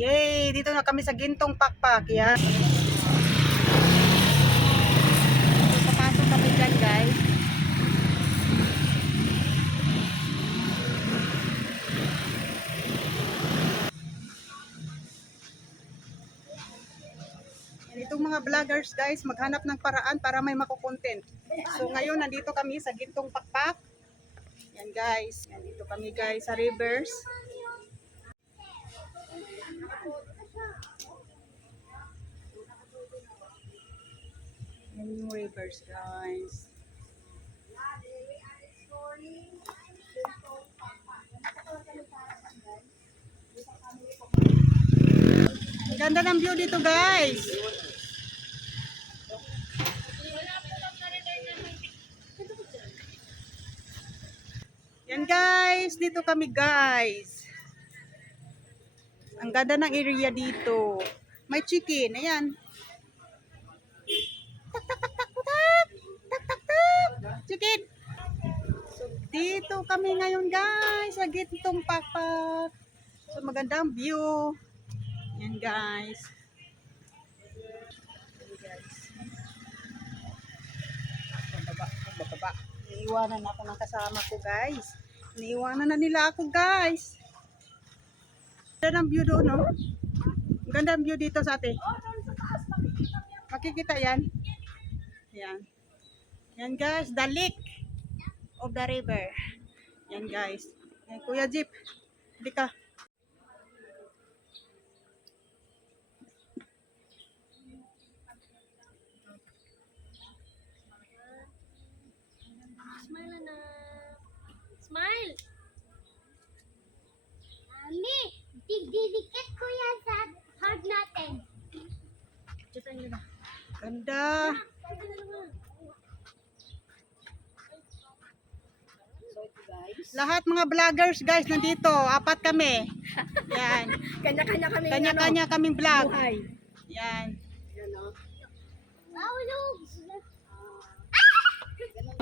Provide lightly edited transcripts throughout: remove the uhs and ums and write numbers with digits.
Yay! Dito na kami sa Gintong Pakpak. Yan. So, papasok kami dyan, guys. Yan, itong mga vloggers, guys, maghanap ng paraan para may makukontent. So, ngayon, nandito kami sa Gintong Pakpak. Yan, guys. Yan, dito kami, guys, sa rivers. Yan yung rivers, guys. Ang ganda ng view dito, guys. Yan, guys. Dito kami, guys. Ang ganda ng area dito. May chicken. Ayan. Tak, tak, tak, tak, tak. Tak, tak, tak. Chicken. So, dito kami ngayon, guys. Sa Gintong Pakpak. So, magandang view. Yan, guys. Yan, guys. Bababa. Iniiwanan ako ng kasama ko, guys. Iniiwanan na nila ako, guys. Ganda ng view doon, no? Ganda ang view dito sa atin. Makikita yan. Yan. Yan, guys. The lake of the river. Yan, guys. Yan, Kuya Jeep. Hindi ka. Smile na. Smile! Mami, didikit ko yan sa heart natin. Chutan nyo na. Ganda. Lahat mga vloggers, guys, nandito. Apat kami. Yan. Kanya-kanya kami. Kanya-kanya kaming vlog. Yan.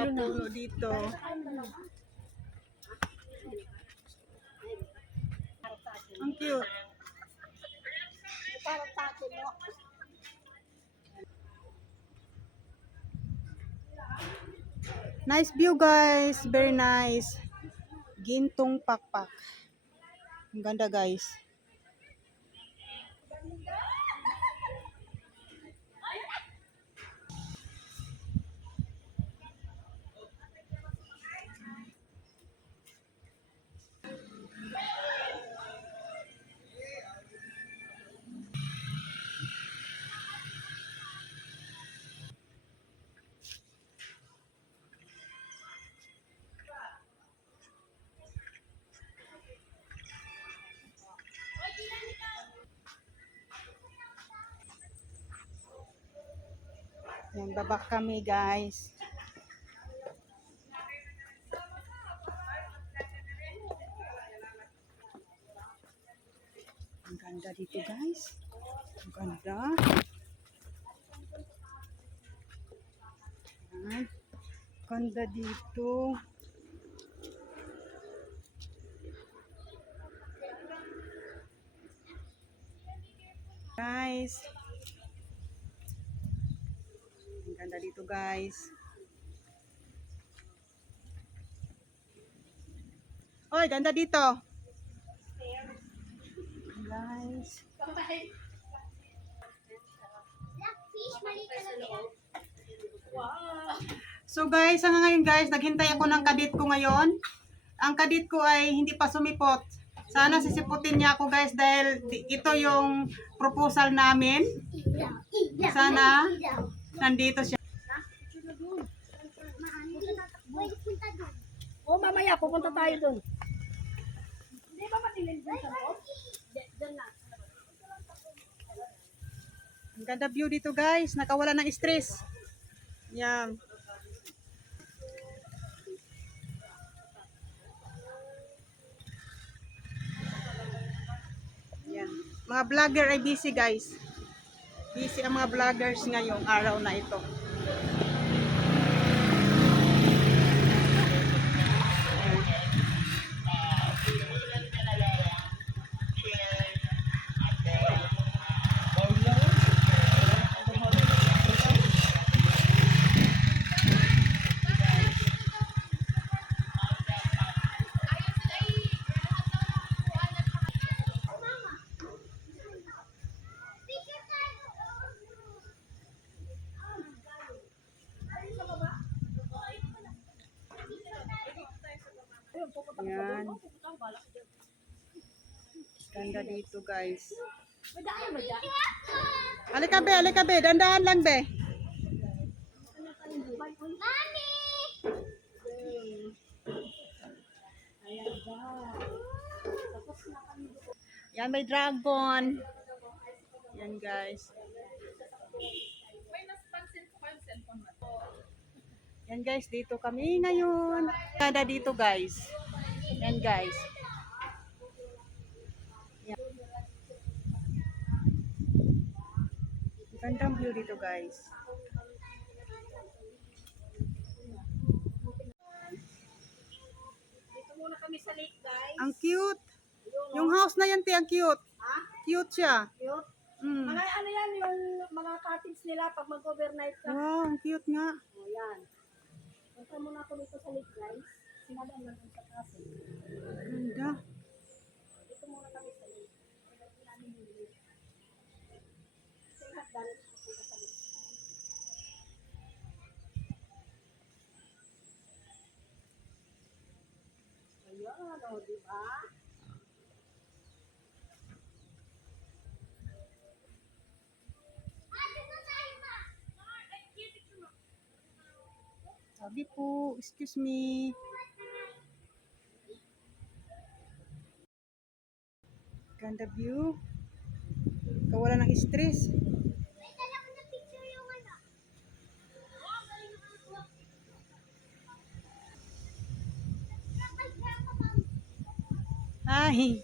Puno dito. Ang cute. Nice view, guys. Very nice. Gintong Pakpak. Ang ganda, guys. Yan, baba kami, guys. Ang ganda dito, guys. Ang ganda. Yan. Ganda dito. Guys. Ang ganda dito, guys. Oy, ganda dito. Guys. So guys, hanggang ngayon, guys, naghintay ako ng kadit ko ngayon. Ang kadit ko ay hindi pa sumipot. Sana sisiputin niya ako, guys, dahil ito yung proposal namin. Sana nandito siya. Oh, mamaya pupunta tayo doon. Hindi ba matilin doon sa loob? Doon na. Ang ganda view dito, guys. Nakawala ng stress. Yan. Yan. Mga vlogger ay busy, guys. Busy ang mga vloggers ngayong araw na ito. Yan. Ganda dito guys. Halika be, dandahan lang be. Mami! Yan, may dragon. Yan guys. Yan guys, dito kami ngayon. Ganda dito guys. Yan guys. Yan. Gandang view dito guys. Dito muna kami sa lake, guys. Ang cute. Yung house na yan, te, ang cute. Ha? Cute siya. Cute. Mm. Mga ano yan, yung mga cottage nila pag mag-overnight ka. Wow, ang cute nga. O, yan. Punta muna ako dito sa lake, guys. Sinadaan lang sa taas. Ganda. Dito muna kami sa lake. Pagdating namin yung lake. Kasi hagdan ako sa lake. Ayan, o, diba? Sabi po, excuse me. Ganda view. Kawala ng stress. May dala ko na picture yung ano. Ay.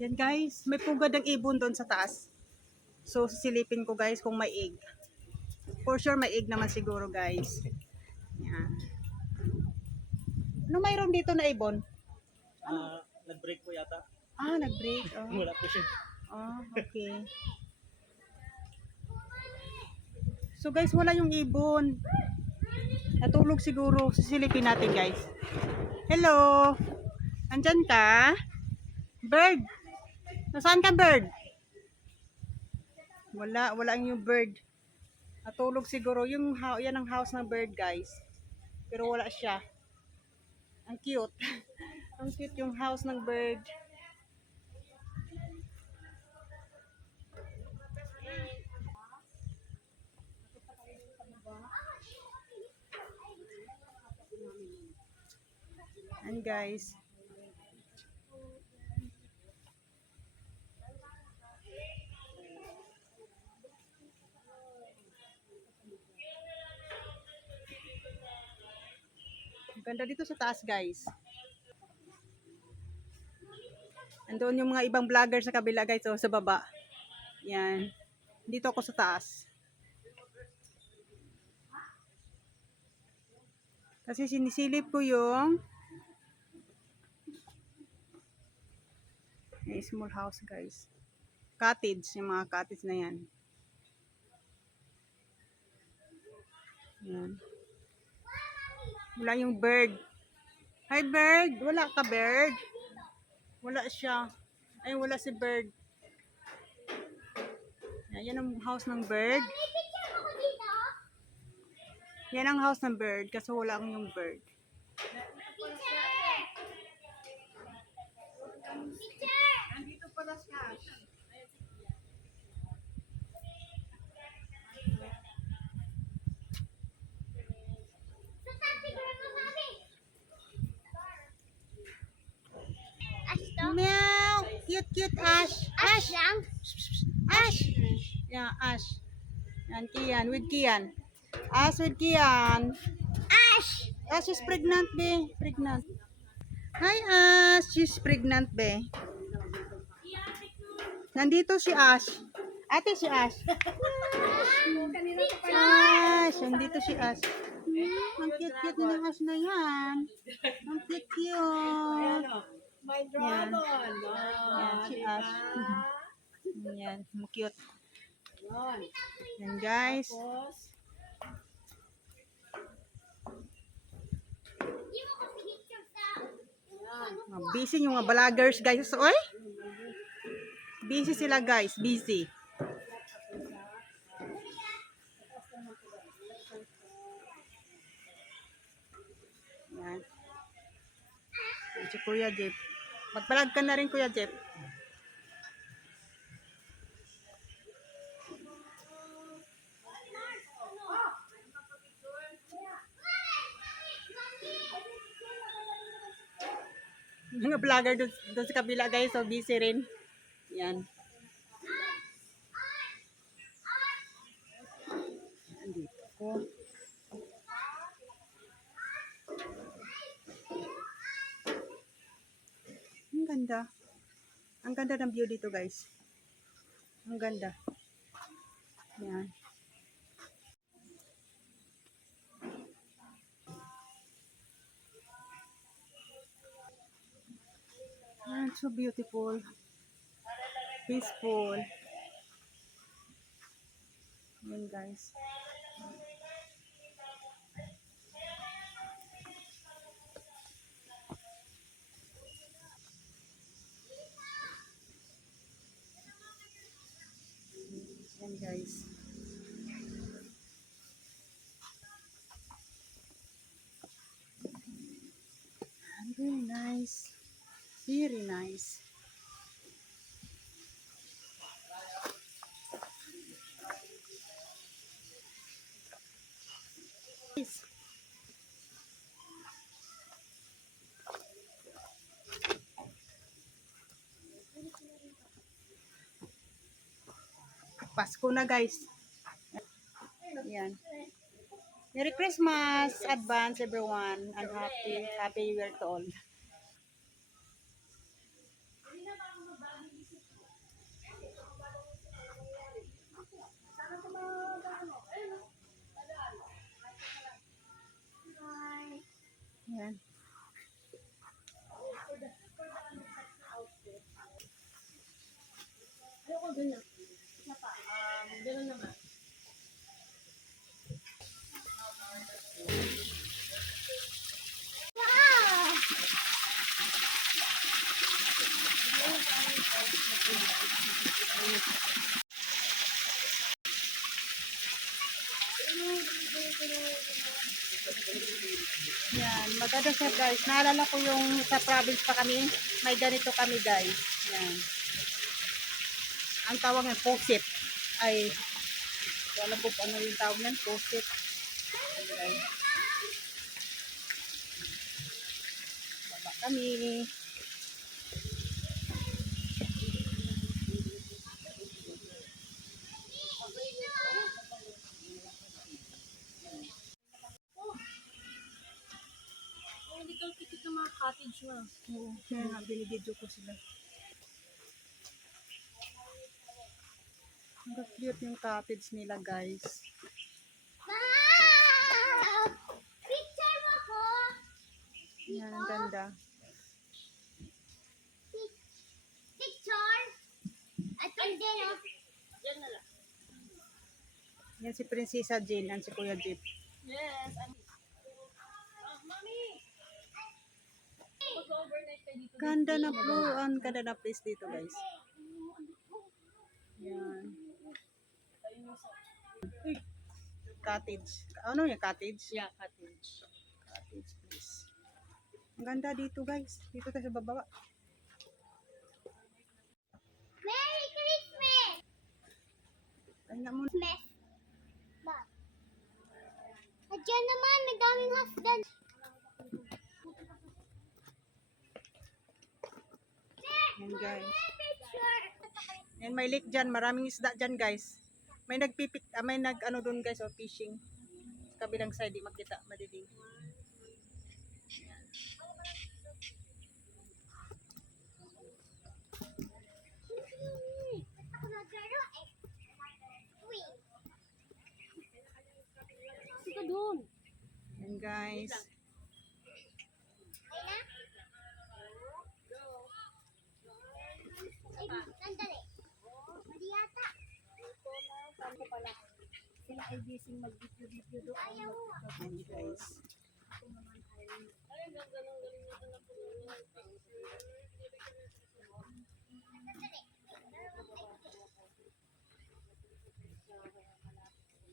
Yan guys, may pugad ng ibon doon sa taas. So sisilipin ko guys kung may egg. For sure may egg naman siguro guys. Yan. Ano mayroon dito na ibon? Nag-break po yata. Ah, nag-break. Oh. Wala po siya. Oh, okay. So guys, wala yung ibon. Natulog siguro. Sisilipin natin guys. Hello. Andyan ka? Bird. Nasaan ka, bird? Wala yung bird. Natulog siguro. Yan ang house ng bird guys. Pero wala siya. Ang cute. Ang cute yung house ng bird. And guys. Ang ganda dito sa taas guys. Andoon yung mga ibang vlogger sa kabila guys, so sa baba. Yan. Dito ako sa taas. Kasi sinisilip ko yung small house guys. Cottage, yung mga cottage na yan. Yan. Wala yung bird. Hi bird! Wala ka bird? Wala siya. Ay, wala si bird. Yan ang house ng bird. May picture ako dito. Yan ang house ng bird kasi wala akong yung bird. Picture! Nandito pala siya. Sa taas siguro mo, mami. Ash to? Meow! Cute Ash! Ash lang? Ash! Yeah, Ash. Yan, Kian. With Kian. Ash with Kian. Ash! Ash is pregnant, be. Pregnant. Hi, Ash. She's pregnant, be. Nandito si Ash. Ate si Ash. Ash. Nandito si Ash. Ang cute-cute na ng Ash na yan. Ang cute-cute. My dragon. Yan, si Ash. Yan, cute. Yan. Yan, guys. Tapos, Hindi mo kasi picture sa... Busy yung mga vloggers, guys. Oy! Busy sila, guys. Busy. Si Kuya Jeep. Magpalag ka na rin, Kuya Jeep. Mga vlogger doon sa kabila guys, so busy rin. Yan. Andito ko. Ang ganda. Ang ganda ng view dito guys. Ang ganda. Yan. Yan, so beautiful. Peaceful. Yan guys. Yan guys. Very nice. Very nice. Nice. Pasko na guys. Yan. Merry Christmas advance everyone and happy New Year to all. Yan. Wow! Yan, maganda siya guys. Naalala ko yung sa province pa kami, may ganito kami guys. Yan. Ang tawag ng posit ay, wala ko ano yung tawag ng posit. Okay. Baba kami. Hindi ka tikit ng mga cottage na. Oo, kaya nga binibidyo ko sila. Ang cute yung cottage nila guys. Wow! Picture mo ko! Yan, ang ganda. Picture! At hindi, no? Yan na lang. Yan si Prinsesa Jane and si Kuya Jeep. Yes. Mami! Mag-overnight kayo dito. Ganda na po. Ang ganda na place dito guys. Yan. Cottage. Ano yung cottage? Yeah, cottage. Cottage place. Ang ganda dito guys. Dito tayo sa baba. Merry Christmas! Ay nga muna. Christmas. Ba? At yan naman, may daming husband. Yan guys. Picture! Yan may lake dyan. Maraming isda dyan guys. May nagpipik, may nag ano doon guys, oh, fishing. Kabilang side, di makita, madilim. Ako naglaro eh. Wait. Kasi ka doon. Yan guys. Ay na? Ay, sandali. Mali yata. Saan ka pala? Sila ay busy mag-video doon. Ayaw mo. Yan guys. Ay, ganda ng ganun na po. Sandali.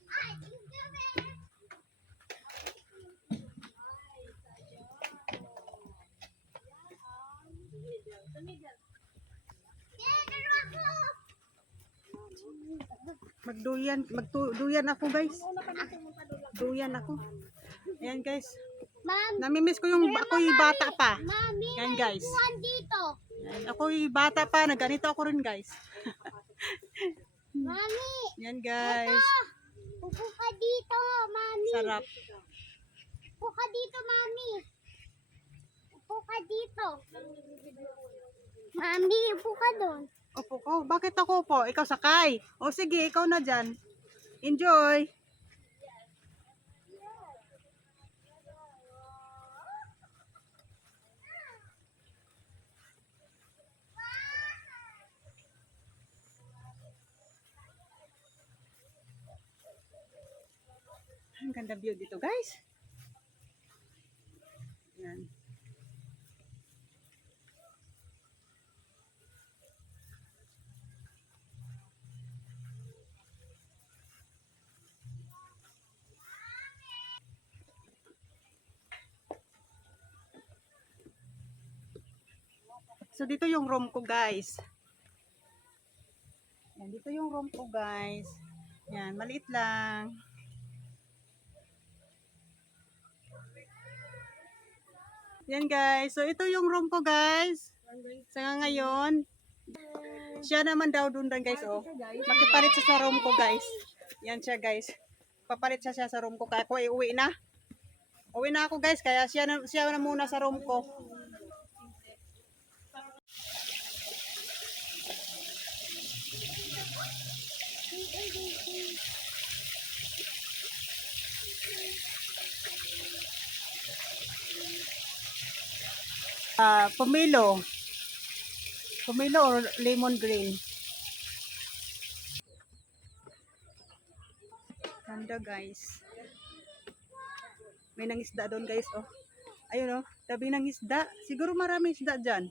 Ay, tingnan. Magduyan ako guys. Duyan ako. Ayan guys. Ma'am, Namimiss ko yung ako'y bata pa. Mami, Yan, guys. upuan dito. Ayan, ako'y bata pa, nagganito ako rin guys. Mami, Yan guys. upo ka dito, Mami. Sarap. Upo ka dito, Mami. Upo ka dito. Mami, upo ka doon. Opo ko. Bakit ako po? Ikaw sakay. O sige, ikaw na dyan. Enjoy. Ang ganda view dito guys. Yan. So dito yung room ko guys. Yan, dito yung room ko guys. Yan, maliit lang. Yan guys. So ito yung room ko guys. Sa ngayon. Siya naman daw dun guys oh. Makipalit siya sa room ko guys. Yan siya guys. Papalit siya sa room ko. Kaya ako uwi na. Uwi na ako guys. Kaya siya na muna sa room ko. Pomelo. Pomelo or lemon green. Ganda guys. May nangisda doon guys oh. Ayun oh, tabi ng isda. Siguro marami isda dyan.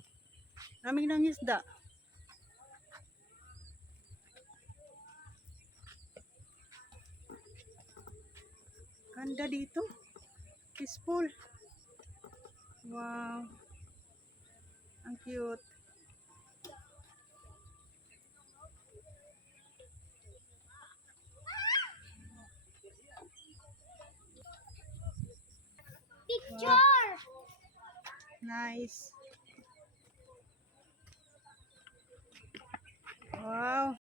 Maraming nangisda. Ganda dito. Peaceful. Wow. Ang cute. Picture! Nice. Wow.